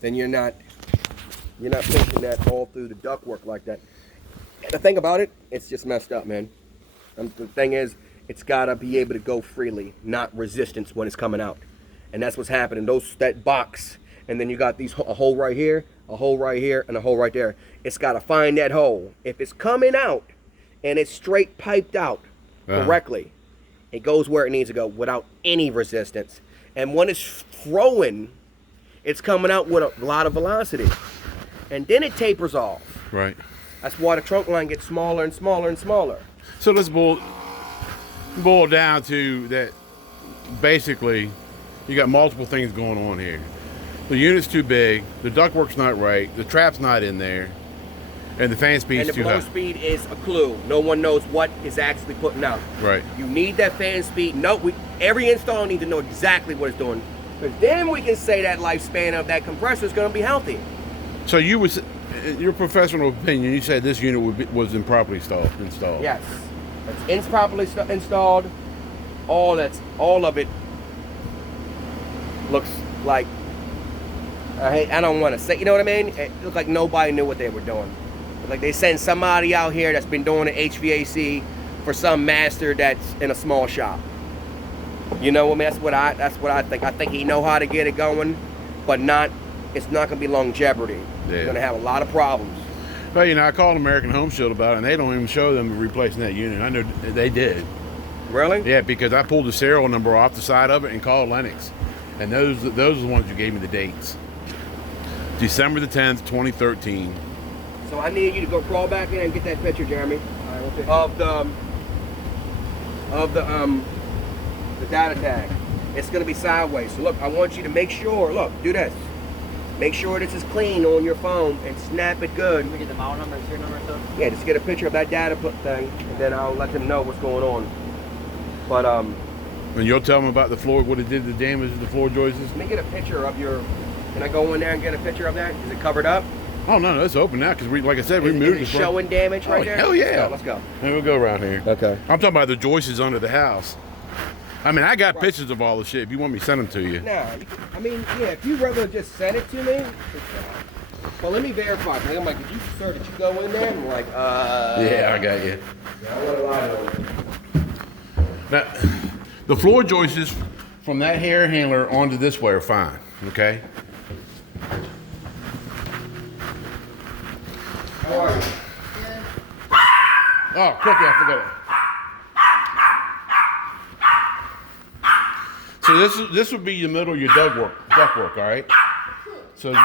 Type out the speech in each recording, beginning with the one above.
then you're not pushing that all through the ductwork like that. The thing about it, it's just messed up, man. The thing is, it's gotta be able to go freely, not resistance when it's coming out, and that's what's happening. That box, and then you got a hole right here, a hole right here, and a hole right there. It's gotta find that hole. If it's coming out and it's straight piped out correctly, it goes where it needs to go without any resistance. And when it's throwing, it's coming out with a lot of velocity, and then it tapers off. Right. That's why the trunk line gets smaller and smaller and smaller. So let's boil down to that. Basically, you got multiple things going on here. The unit's too big, the ductwork's not right, the trap's not in there, and the fan speed's too high. And the blow speed is a clue. No one knows what is actually putting out. Right. You need that fan speed. Every installer needs to know exactly what it's doing, because then we can say that lifespan of that compressor is going to be healthy. So your professional opinion, you said this unit was improperly installed. Yes, it's improperly installed. All of it looks like, I don't want to say, you know what I mean? It looks like nobody knew what they were doing. Like they send somebody out here that's been doing the HVAC for some master that's in a small shop. You know what I mean? That's what I think. I think he know how to get it going, but it's not going to be longevity. Yeah. You're going to have a lot of problems. Well, I called American Home Shield about it, and they don't even show them replacing that unit. I know they did. Really? Yeah, because I pulled the serial number off the side of it and called Lennox, and those are the ones who gave me the dates. December the 10th, 2013. So I need you to go crawl back in and get that picture, Jeremy, of the data tag. It's going to be sideways. So look, I want you to make sure. Look, do this. Make sure this is clean on your phone and snap it good. Can we get the model number, serial number, and stuff? Yeah, just get a picture of that data thing, and then I'll let them know what's going on. But And you'll tell them about the floor, what it did, the damage to the floor joists. let me get a picture of your. Can I go in there and get a picture of that? Is it covered up? Oh no, it's open now because like I said, we Is moved it the front. showing damage right there? Hell yeah! Let's go. And we'll go around here. Okay. I'm talking about the joists under the house. I mean, I got pictures of all the shit. If you want me to send them to you. Now, if you rather just send it to me. Well, let me verify. I'm like, did you go in there? And I'm like, Yeah, I got you. Yeah, I want to lie to him. Now, the floor joists from that hair handler onto this way are fine. Okay. How are you? Oh, cookie, I forgot it. So this would be the middle of your ductwork, all right? So the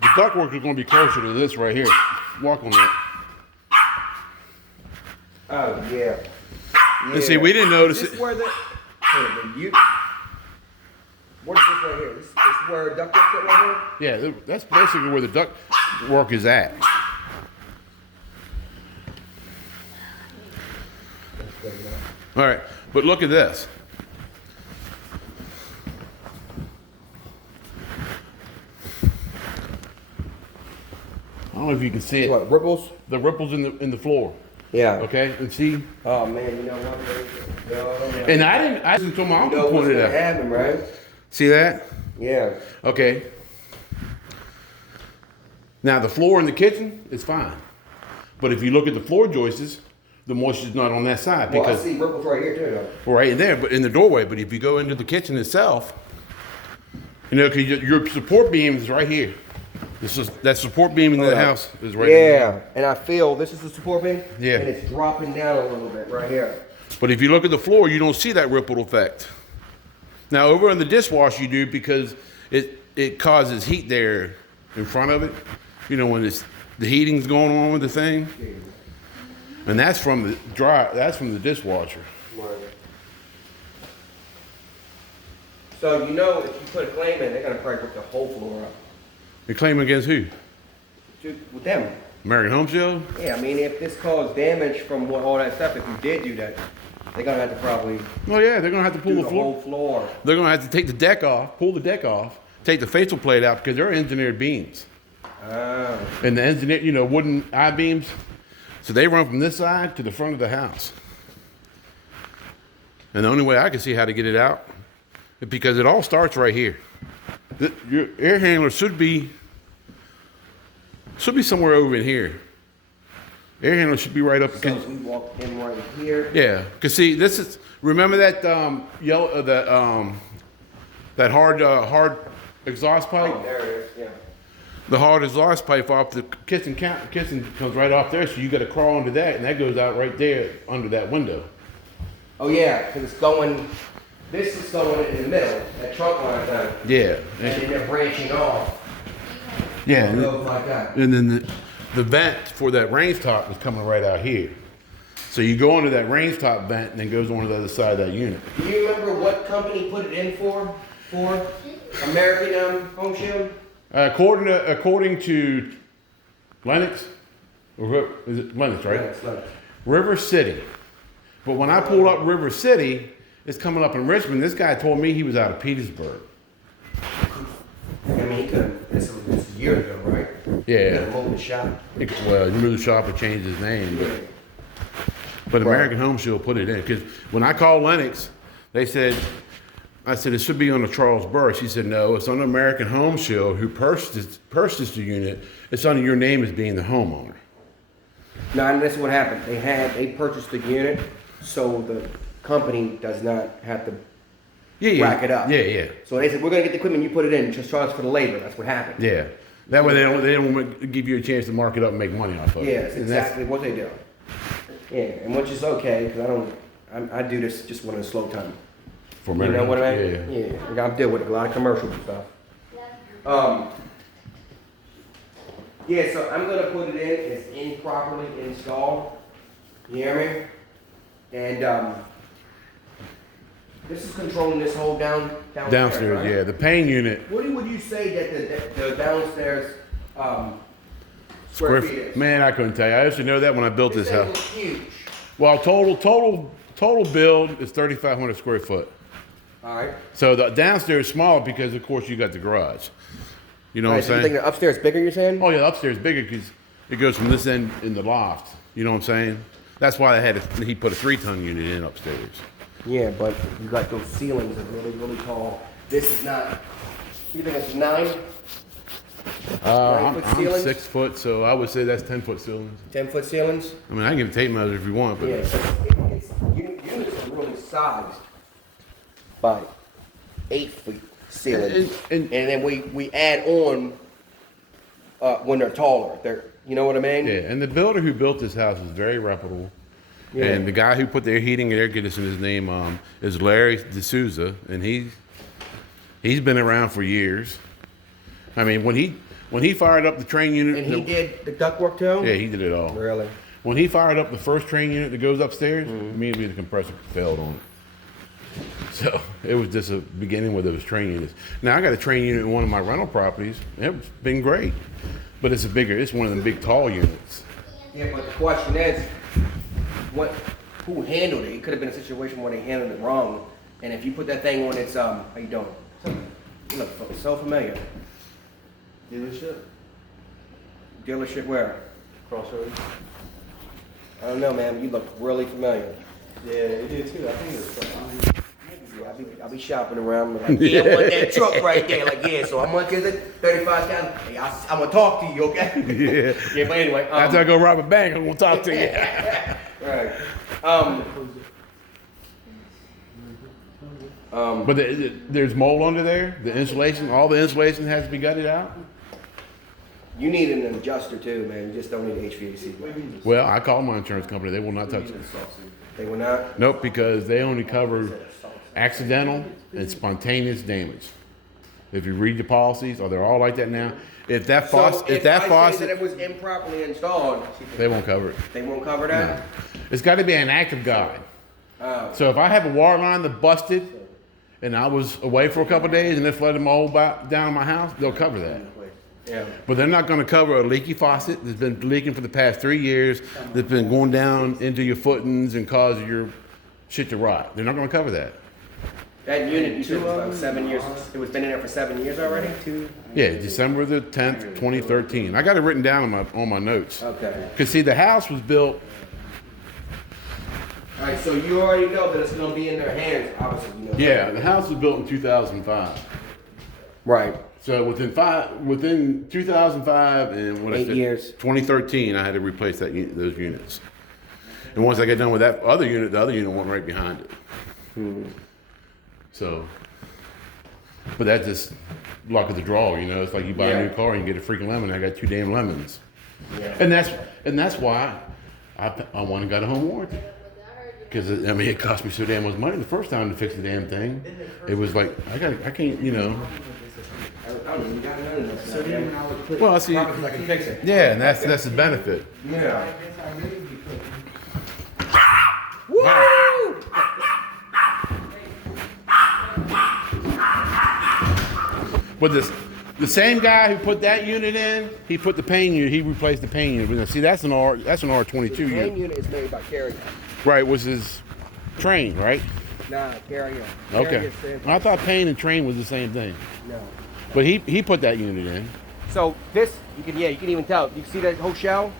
ductwork is going to be closer to this right here. Walk on it. Oh yeah. And see, we didn't notice Is this it. where what is this right here? This is where ductwork is right here? Yeah, that's basically where the ductwork is at. All right, but look at this. I don't know if you can see it. What, ripples? The ripples in the floor. Yeah. Okay, and see. Oh man, you know what? No. And I didn't until my You uncle know what's pointed gonna it out. happen, right? See that? Yeah. Okay. Now the floor in the kitchen is fine, but if you look at the floor joists, the moisture's not on that side Well, I because see ripples right here too, though. right in there, but in the doorway. But if you go into the kitchen itself, because your support beam is right here. That support beam in the house is right here. Yeah, and I feel this is the support beam. Yeah. And it's dropping down a little bit right here. But if you look at the floor, you don't see that ripple effect. Now over in the dishwasher you do because it causes heat there in front of it. When the heating's going on with the thing. And that's from the dishwasher. Right. So if you put a claim in, they're gonna probably rip the whole floor up. You're claiming against who? With them. American Home Shield? Yeah, I mean, if this caused damage from all that stuff, if you did do that, they're gonna have to probably Oh yeah, they're gonna have to pull do the the floor. whole floor. They're gonna have to take the deck off, pull the deck off, take the facial plate out because they're engineered beams. Oh. And the engineer, wooden I-beams. So they run from this side to the front of the house. And the only way I can see how to get it out, because it all starts right here. Your air handler should be somewhere over in here. Air handler should be right up. So we walk in right here. Yeah, cause see, this is remember that yellow that hard exhaust pipe. Oh, there it is. Yeah. The hard exhaust pipe off the kitchen comes right off there, so you got to crawl under that, and that goes out right there under that window. Oh yeah, because it's going. This is going in the middle. That trunk line down. Yeah, And then they're branching off. yeah, It goes like that. and then the vent for that range top is coming right out here. So you go into that range top vent, and then goes on to the other side of that unit. Do you remember what company put it in for? For American Home Shield? According to Lennox, or is it Lennox, right? Lennox, Lennox. River City. But when I pulled up River City, it's coming up in Richmond. This guy told me he was out of Petersburg. I mean, he could. This was a year ago, right? He Yeah. could have moved the shop. Well, he moved the shop and changed his name, but American Home Shield put it in. Because when I called Lennox, they said, I said, it should be on the Charles Burris. He said, no, it's on the American Home Shield who purchased the unit. It's under your name as being the homeowner. No, and this is what happened. They purchased the unit, so the company does not have to rack it up. Yeah. So they said, we're gonna get the equipment, you put it in, just charge for the labor. That's what happened. Yeah. That way they don't give you a chance to mark it up and make money off of it. Yeah, that's And that's- exactly what they do. Yeah, and which is okay, because I do this just when it's slow time. For You know what I mean? Yeah. Yeah, I gotta deal with a lot of commercials and stuff. Yeah, so I'm gonna put it in, it's improperly installed. You hear me? And, this is controlling this whole downstairs, Downstairs, right? yeah. The pain unit, What would you say that the downstairs, square feet is? man, I couldn't tell you. I used to know that when I built this thing house. is huge. Well, total build is 3,500 square foot. All right. So the downstairs is smaller because, of course, you got the garage. You know All what right, so I'm you saying? think the upstairs bigger, you're saying? Oh, yeah, the upstairs is bigger because it goes from this end in the loft. You know what I'm saying? That's why he put a 3-ton unit in upstairs. Yeah, but you got those ceilings that are really, really tall. This is not, you think it's 9? I'm 9-foot ceilings? 6 foot, so I would say that's 10-foot ceilings. 10-foot ceilings? I mean, I can give a tape measure if you want, but Yeah, so units are really sized by 8-foot ceilings. And- And then we add on when they're taller. You know what I mean? yeah, and the builder who built this house is very reputable. Yeah. And the guy who put their heating and air conditioning, his name is Larry D'Souza, and he's been around for years. I mean, when he fired up the train unit, And he did the ductwork too? yeah, he did it all. Really? When he fired up the first train unit that goes upstairs, immediately the compressor failed on it. So it was just a beginning with those train units. Now I got a train unit in one of my rental properties. It's been great, but it's one of them big tall units. Yeah, but the question is, who handled it? It could have been a situation where they handled it wrong. And if you put that thing on its, how you doing? You look so familiar. Dealership? Dealership where? Crossroads? I don't know, man. You look really familiar. Yeah, they did too. I think it was. Yeah, I'll be shopping around. Like, yeah, I want that truck right there. Like, yeah, so how much is it? 35,000. Hey, I'm gonna talk to you, okay? Yeah. Yeah, but anyway. After I go rob a bank, I'm gonna talk to you. Right. But there's mold under there. The insulation, all the insulation has to be gutted out. You need an adjuster too, man. You just don't need HVAC. Well, I called my insurance company. They will not touch it. They will not. Nope, because they only cover accidental and spontaneous damage. If you read the policies, or they're all like that now. If that faucet, if I say that it was improperly installed, they won't cover it. they won't cover that. It's got to be an act of God. Oh. So if I have a water line that busted, and I was away for a couple of days, and it flooded my whole down in my house, they'll cover that. Yeah. But they're not going to cover a leaky faucet that's been leaking for the past 3 years, that's been going down into your footings and causing your shit to rot. They're not going to cover that. That unit, you said was about 7 years. It was been in there for 7 years already. Yeah, December the 10th, 2013. I got it written down on my notes. Okay. Because see, the house was built. All right. So you already know that it's gonna be in their hands. Obviously, you know. Yeah, the house was built in 2005. Right. So within 2005 and what 8 years. 2013, I had to replace those units. And once I got done with that other unit, the other unit went right behind it. So, but that's just luck of the draw, you know. It's like you buy a new car and you get a freaking lemon. I got 2 damn lemons, and that's why I went and got a home warranty. Because it cost me so damn much money the first time to fix the damn thing. It was like I can't, you know. Well, see, I can fix it. yeah, and that's the benefit. Yeah. Woo! But the same guy who put that unit in, he put the pain unit. He replaced the pain unit. But see, that's an R22 The main unit, unit is made by Carrier. right? Was his train, right? Nah, Carrier. Okay. Carrier stands- I thought pain and train was the same thing. No. But he put that unit in. So this, you can even tell. You see that whole shell?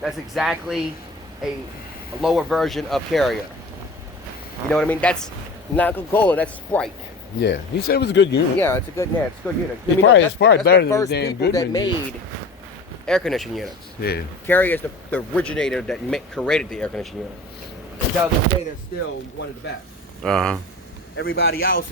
That's exactly a lower version of Carrier. You know what I mean? That's not Coca-Cola. That's Sprite. Yeah, he said it was a good unit. Yeah, it's a good unit. It's probably better than the first damn people that Goodman unit. made air conditioning units. Yeah. Carrier is the originator that created the air conditioning unit. Until this day, they're still one of the best. Uh huh. Everybody else